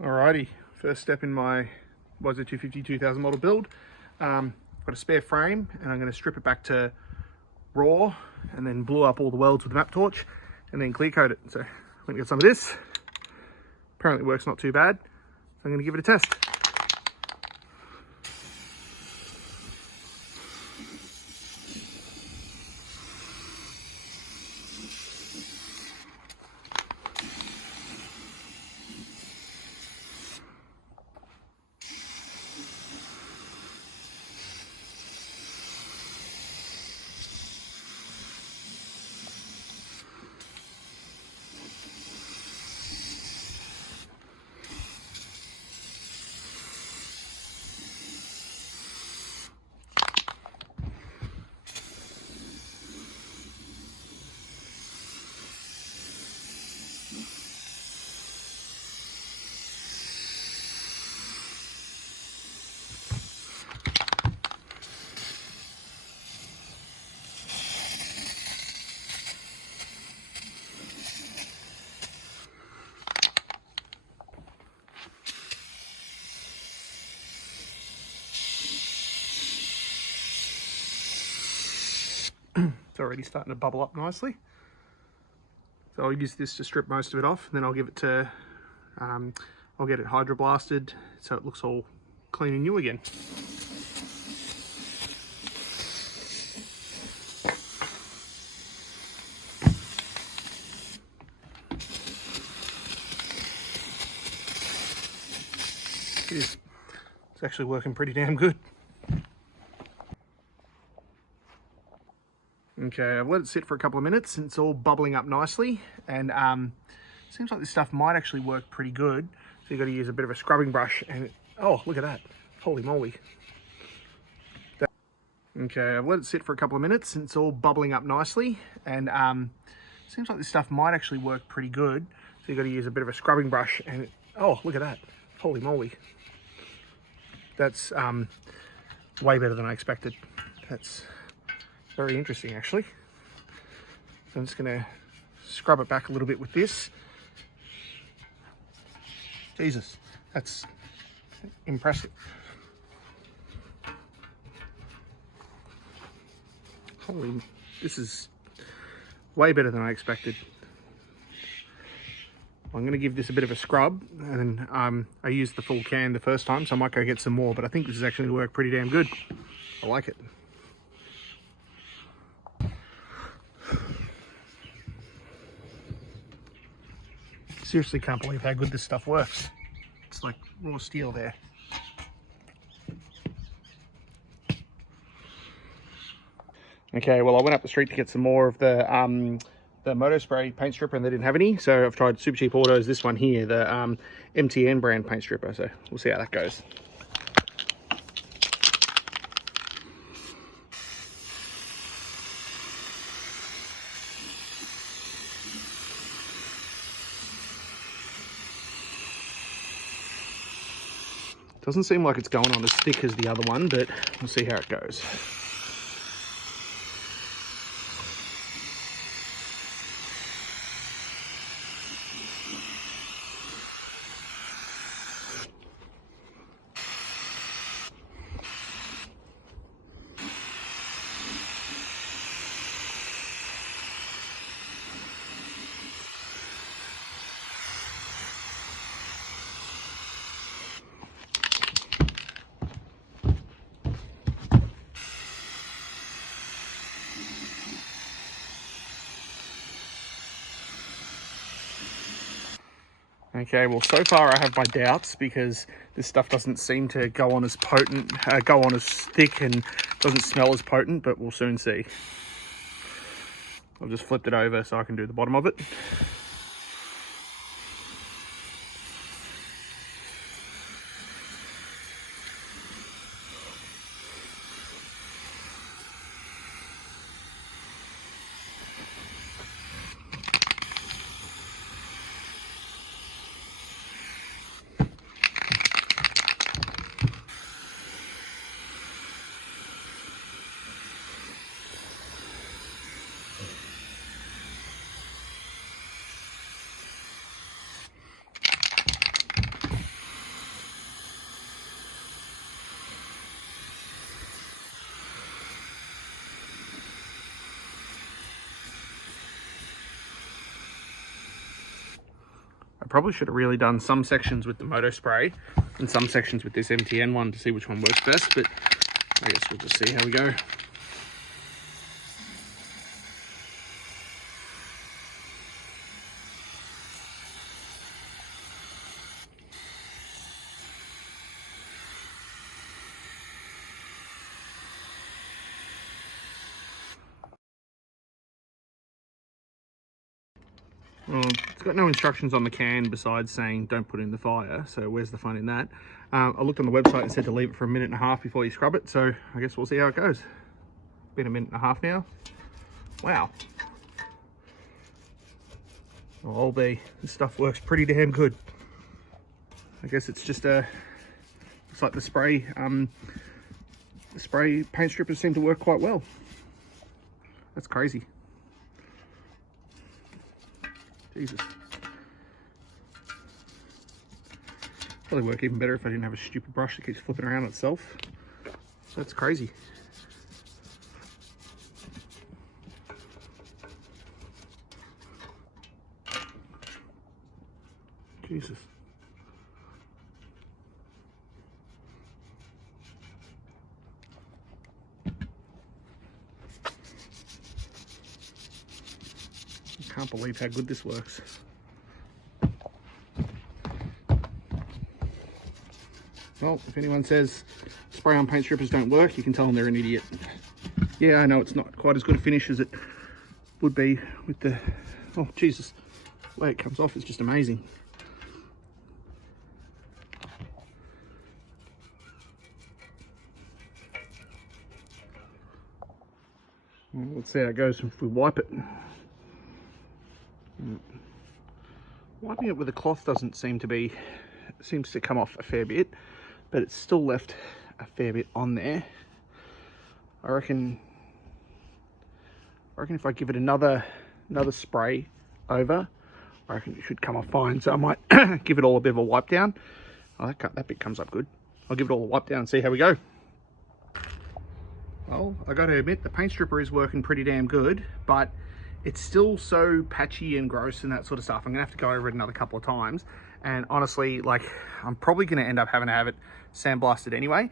Alrighty, first step in my YZ250 2000 model build. Got a spare frame and I'm going to strip it back to raw and then blow up all the welds with a map torch and then clear coat it. So I'm going to get some of this. Apparently it works not too bad, so I'm going to give it a test. It's already starting to bubble up nicely. So I'll use this to strip most of it off, and then I'll give it to, I'll get it hydroblasted so it looks all clean and new again. It's actually working pretty damn good. Okay, I've let it sit for a couple of minutes and it's all bubbling up nicely, and seems like this stuff might actually work pretty good. So you've got to use a bit of a scrubbing brush and oh, look at that. Holy moly. Okay, I've let it sit for a couple of minutes and it's all bubbling up nicely, and seems like this stuff might actually work pretty good. So you've got to use a bit of a scrubbing brush and oh, look at that. Holy moly. That's way better than I expected. That's very interesting, actually. So I'm just going to scrub it back a little bit with this. Jesus, that's impressive. Holy, this is way better than I expected. I'm going to give this a bit of a scrub, and I used the full can the first time, so I might go get some more, but I think this is actually going to work pretty damn good. I like it. Seriously can't believe how good this stuff works. It's like raw steel there. Okay, well I went up the street to get some more of the Moto Spray paint stripper and they didn't have any, so I've tried Super Cheap Autos, this one here, the MTN brand paint stripper, so we'll see how that goes. Doesn't seem like it's going on as thick as the other one, but we'll see how it goes. Okay, well so far I have my doubts because this stuff doesn't seem to go on as potent, go on as thick, and doesn't smell as potent, but we'll soon see. I've just flipped it over so I can do the bottom of it. probably should have really done some sections with the Moto Spray and some sections with this MTN one to see which one works best, but I guess we'll just see how we go. Well, it's got no instructions on the can besides saying don't put it in the fire, so where's the fun in that? I looked on the website and said to leave it for a minute and a half before you scrub it, so I guess we'll see how it goes. Been a minute and a half now. Wow. Well, I'll be. This stuff works pretty damn good. I guess it's just it's like the spray paint strippers seem to work quite well. That's crazy. Jesus. Probably work even better if I didn't have a stupid brush that keeps flipping around itself. That's crazy. Jesus. I can't believe how good this works. Well, if anyone says spray on paint strippers don't work, you can tell them they're an idiot. Yeah, I know it's not quite as good a finish as it would be with the, oh Jesus, the way it comes off is just amazing. Well, let's see how it goes if we wipe it. Wiping it with a cloth doesn't seem to be, it seems to come off a fair bit, but it's still left a fair bit on there. I reckon if I give it another spray over, I reckon it should come off fine. So I might give it all a bit of a wipe down. Oh, that bit comes up good. I'll give it all a wipe down and see how we go. Well, I got to admit the paint stripper is working pretty damn good, but it's still so patchy and gross and that sort of stuff. I'm gonna have to go over it another couple of times. And honestly, like, I'm probably gonna end up having to have it sandblasted anyway.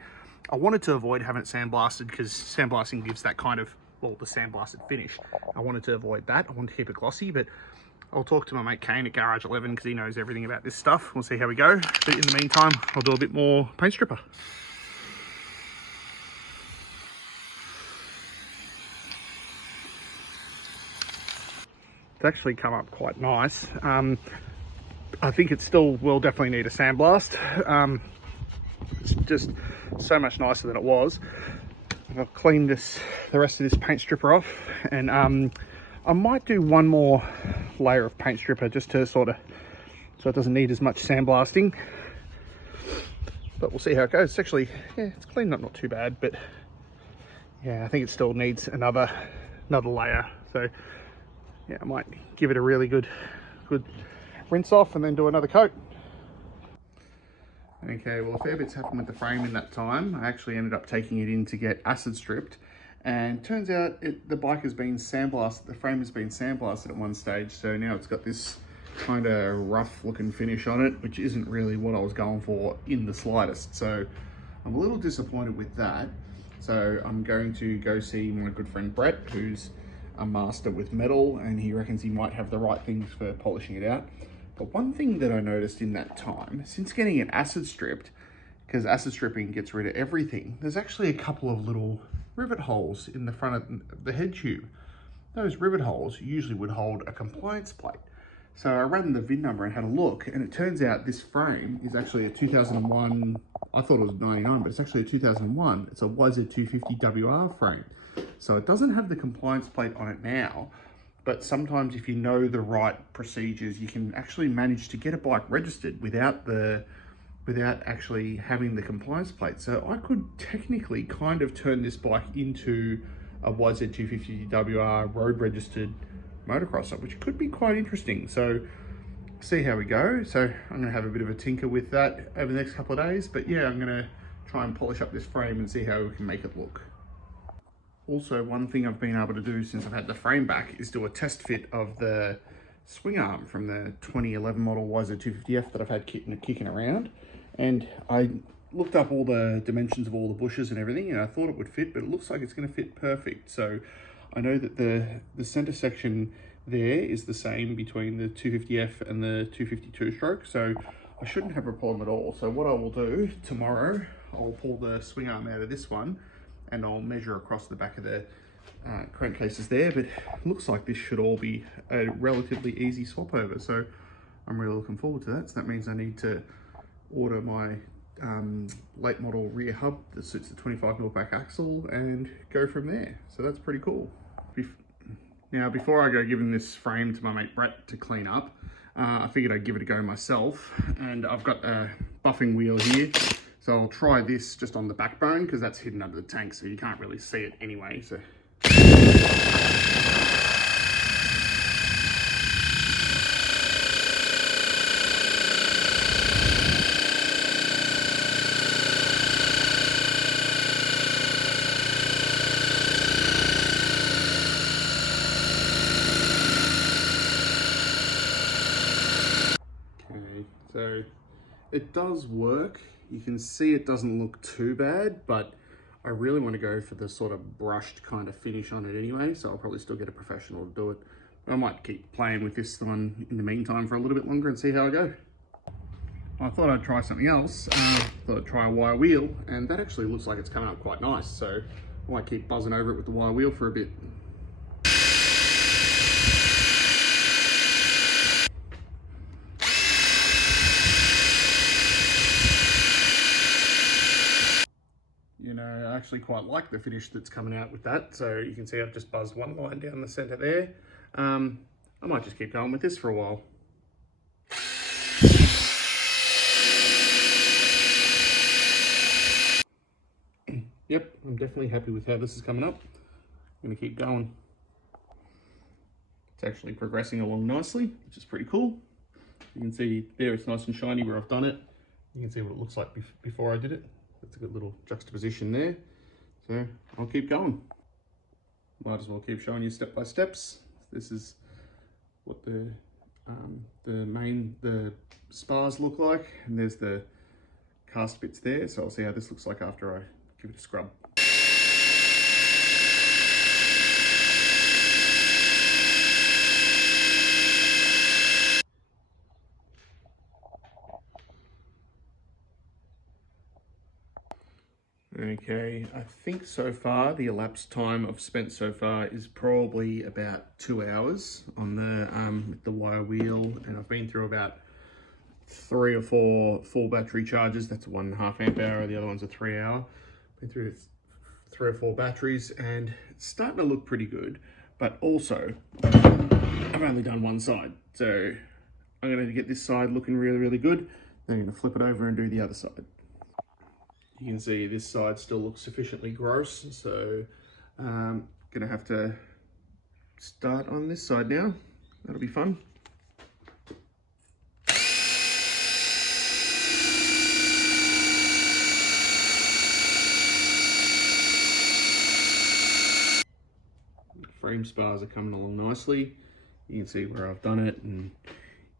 I wanted to avoid having it sandblasted because sandblasting gives that kind of, well, the sandblasted finish. I wanted to avoid that. I wanted to keep it glossy, but I'll talk to my mate Kane at Garage 11 because he knows everything about this stuff. We'll see how we go. But in the meantime, I'll do a bit more paint stripper. It's actually come up quite nice. I think it still will definitely need a sandblast. It's just so much nicer than it was. I'll clean the rest of this paint stripper off, and I might do one more layer of paint stripper just to sort of, so it doesn't need as much sandblasting. But we'll see how it goes. It's actually, yeah, it's cleaned up not too bad, but yeah, I think it still needs another layer. So yeah, I might give it a really good rinse off and then do another coat. Okay, well, a fair bit's happened with the frame in that time. I actually ended up taking it in to get acid stripped, and turns out the bike has been sandblasted, the frame has been sandblasted at one stage, so now it's got this kind of rough looking finish on it, which isn't really what I was going for in the slightest. So I'm a little disappointed with that. So I'm going to go see my good friend Brett, who's a master with metal, and he reckons he might have the right things for polishing it out. But one thing that I noticed in that time, since getting it acid stripped, because acid stripping gets rid of everything, there's actually a couple of little rivet holes in the front of the head tube. Those rivet holes usually would hold a compliance plate. So I ran the VIN number and had a look, and it turns out this frame is actually a 2001, I thought it was 99, but it's actually a 2001. It's a YZ250 WR frame. So it doesn't have the compliance plate on it now, but sometimes if you know the right procedures, you can actually manage to get a bike registered without actually having the compliance plate. So I could technically kind of turn this bike into a YZ250 WR road registered motocrosser, which could be quite interesting. So see how we go. So I'm gonna have a bit of a tinker with that over the next couple of days, but yeah, I'm gonna try and polish up this frame and see how we can make it look. Also, one thing I've been able to do since I've had the frame back is do a test fit of the swing arm from the 2011 model YZ250F that I've had kicking around, and I looked up all the dimensions of all the bushes and everything, and I thought it would fit, but it looks like it's going to fit perfect. So I know that the center section there is the same between the 250F and the 252 stroke, so I shouldn't have a problem at all. So what I will do tomorrow, I'll pull the swing arm out of this one and I'll measure across the back of the crankcases there, but it looks like this should all be a relatively easy swap over. So I'm really looking forward to that. So that means I need to order my late model rear hub that suits the 25mm back axle and go from there. So that's pretty cool. Now, before I go giving this frame to my mate Brett to clean up, I figured I'd give it a go myself, and I've got a buffing wheel here. So I'll try this just on the backbone because that's hidden under the tank, so you can't really see it anyway. So So it does work. You can see it doesn't look too bad, but I really want to go for the sort of brushed kind of finish on it anyway, so I'll probably still get a professional to do it. But I might keep playing with this one in the meantime for a little bit longer and see how I go. I thought I'd try something else. Thought I'd try a wire wheel, and that actually looks like it's coming up quite nice, so I might keep buzzing over it with the wire wheel for a bit. I actually quite like the finish that's coming out with that. So you can see I've just buzzed one line down the center there. I might just keep going with this for a while. Yep, I'm definitely happy with how this is coming up. I'm gonna keep going. It's actually progressing along nicely, which is pretty cool. You can see there it's nice and shiny where I've done it. You can see what it looks like before I did it. That's a good little juxtaposition there. So I'll keep going. Might as well keep showing you step by steps. This is what the spars look like, and there's the cast bits there. So I'll see how this looks like after I give it a scrub. Okay, I think so far the elapsed time I've spent so far is probably about 2 hours on the wire wheel, and I've been through about 3 or 4 full battery charges. That's a 1.5 amp hour, the other one's a 3 hour. Been through 3 or 4 batteries, and it's starting to look pretty good, but also I've only done one side, so I'm going to get this side looking really, really good. Then I'm going to flip it over and do the other side. You can see this side still looks sufficiently gross, so I'm gonna have to start on this side now. That'll be fun. Frame spars are coming along nicely. You can see where I've done it, and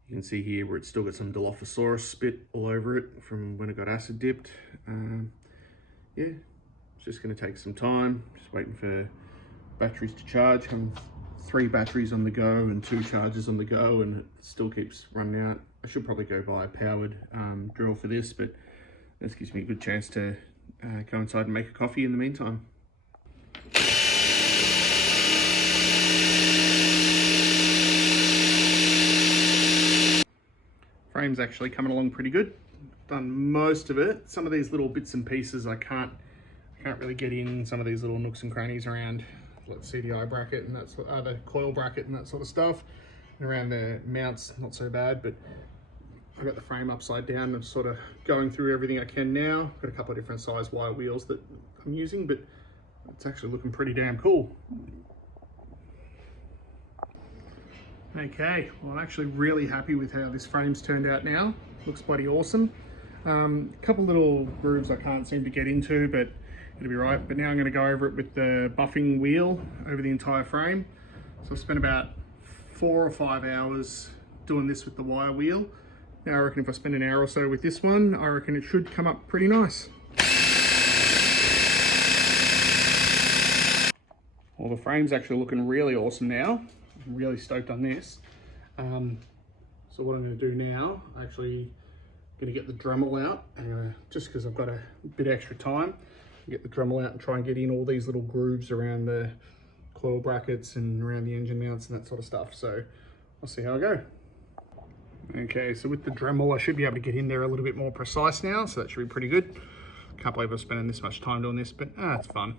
you can see here where it's still got some Dilophosaurus spit all over it from when it got acid dipped. Yeah, it's just going to take some time. Just waiting for batteries to charge. Having 3 batteries on the go and 2 chargers on the go, and it still keeps running out. I should probably go buy a powered drill for this, but this gives me a good chance to go inside and make a coffee in the meantime. Frame's actually coming along pretty good. Done most of it. Some of these little bits and pieces I can't really get in. Some of these little nooks and crannies around like CDI bracket and that sort of the coil bracket and that sort of stuff. And around the mounts, not so bad, but I've got the frame upside down. I'm sort of going through everything I can now. Got a couple of different size wire wheels that I'm using, but it's actually looking pretty damn cool. Okay, well, I'm actually really happy with how this frame's turned out now. Looks bloody awesome. A couple little grooves I can't seem to get into, but it'll be right. But now I'm going to go over it with the buffing wheel over the entire frame. So I've spent about 4 or 5 hours doing this with the wire wheel. Now I reckon if I spend an hour or so with this one, I reckon it should come up pretty nice. Well, the frame's actually looking really awesome now. I'm really stoked on this. So what I'm going to do now, actually going to get the Dremel out, just because I've got a bit extra time, get the Dremel out and try and get in all these little grooves around the coil brackets and around the engine mounts and that sort of stuff. So I'll see how I go. Okay, so with the Dremel, I should be able to get in there a little bit more precise now, so that should be pretty good. Can't believe I'm spending this much time doing this, but it's fun.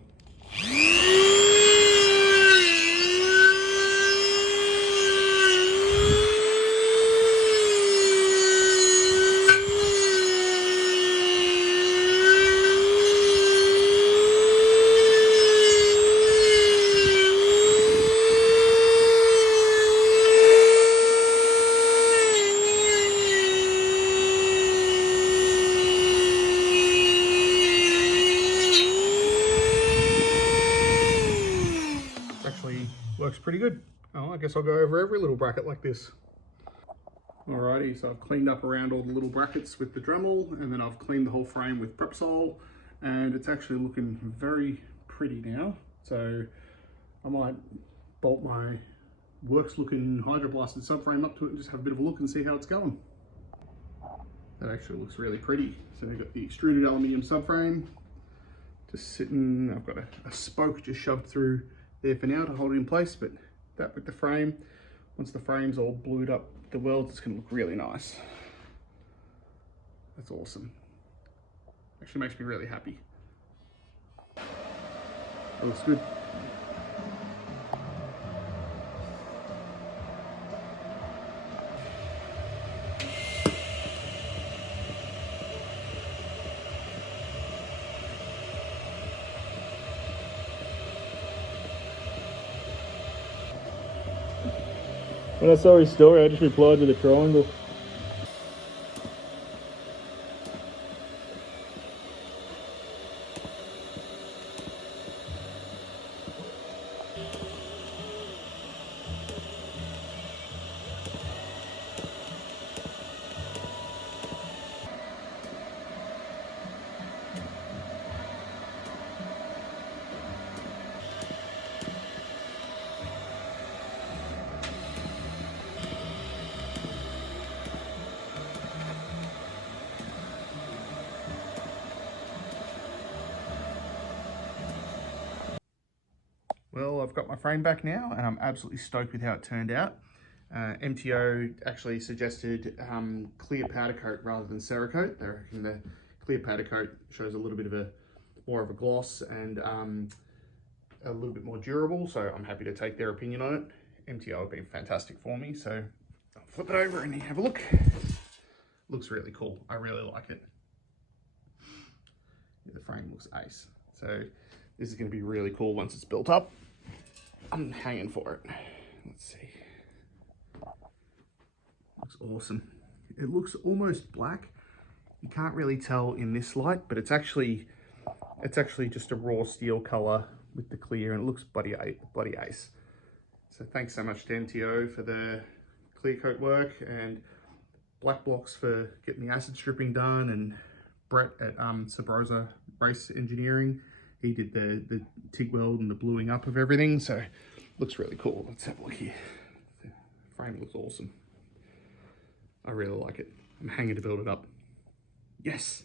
Works pretty good. Oh, I guess I'll go over every little bracket like this. Alrighty, so I've cleaned up around all the little brackets with the Dremel, and then I've cleaned the whole frame with Prepsol, and it's actually looking very pretty now. So I might bolt my works looking hydroblasted subframe up to it and just have a bit of a look and see how it's going. That actually looks really pretty. So they've got the extruded aluminium subframe just sitting. I've got a spoke just shoved through there for now to hold it in place, but that with the frame, once the frame's all blued up the welds, it's going to look really nice. That's awesome. Actually makes me really happy. It looks good. When I saw his story, I just replied with a triangle. Well, I've got my frame back now and I'm absolutely stoked with how it turned out. MTO actually suggested clear powder coat rather than Cerakote. They reckon the clear powder coat shows a little bit of more of a gloss and a little bit more durable, so I'm happy to take their opinion on it. MTO have been fantastic for me, so I'll flip it over and have a look. Looks really cool. I really like it. The frame looks ace. So this is going to be really cool once it's built up. I'm hanging for it. Let's see. Looks awesome. It looks almost black. You can't really tell in this light, but it's actually just a raw steel color with the clear, and it looks bloody ace. So thanks so much to MTO for the clear coat work, and Black Blocks for getting the acid stripping done, and Brett at Sabrosa Race Engineering. He did the TIG weld and the bluing up of everything, so looks really cool. Let's have a look here. The frame looks awesome. I really like it. I'm hanging to build it up. Yes.